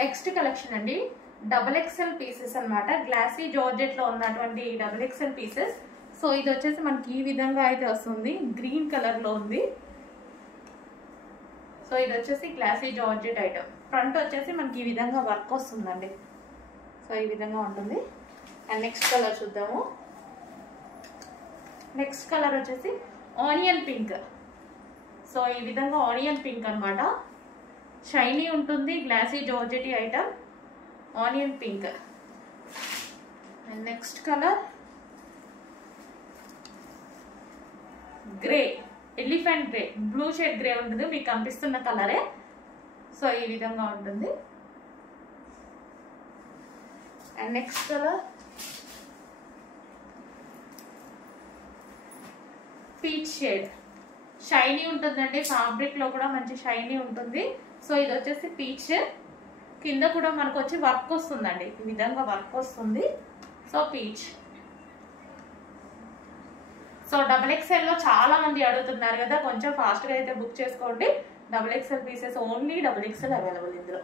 Next collection అండి double XL pieces అన్నమాట. Glossy georgette లో ఉన్నటువంటి డబుల్ ఎక్స్ఎల్ పీసెస్. సో ఇది వచ్చేసి మనకి ఈ విధంగా అయితే వస్తుంది, గ్రీన్ కలర్ లో ఉంది. సో ఇది వచ్చేసి గ్లాసీ జార్జెట్ ఐటమ్. ఫ్రంట్ వచ్చేసి మనకి ఈ విధంగా వర్క్ వస్తుందండి. సో ఈ విధంగా ఉంటుంది. అండ్ నెక్స్ట్ కలర్ చూద్దాము. నెక్స్ట్ కలర్ వచ్చేసి ఆనియన్ పింక్. సో ఈ విధంగా ఆనియన్ పింక్ అన్నమాట. షైనీ ఉంటుంది, glossy georgette item, onion pink. And next colour grey, elephant grey, blue shade grey ఉంటుంది, మీకు కనిపిస్తున్న కలరే. సో ఈ విధంగా ఉంటుంది. And next colour peach shade, shiny ఉంటుందండి. ఫ్యాబ్రిక్ లో కూడా మంచి షైనీ ఉంటుంది. సో ఇది వచ్చేసి పీచ్, కింద కూడా మనకు వచ్చి వర్క్ వస్తుందండి, ఈ విధంగా వర్క్ వస్తుంది. So peach. So double XL లో చాలా మంది అడుగుతున్నారు కదా, కొంచెం ఫాస్ట్ గా అయితే బుక్ చేసుకోండి. Double XL pieces only double XL available ఇందులో.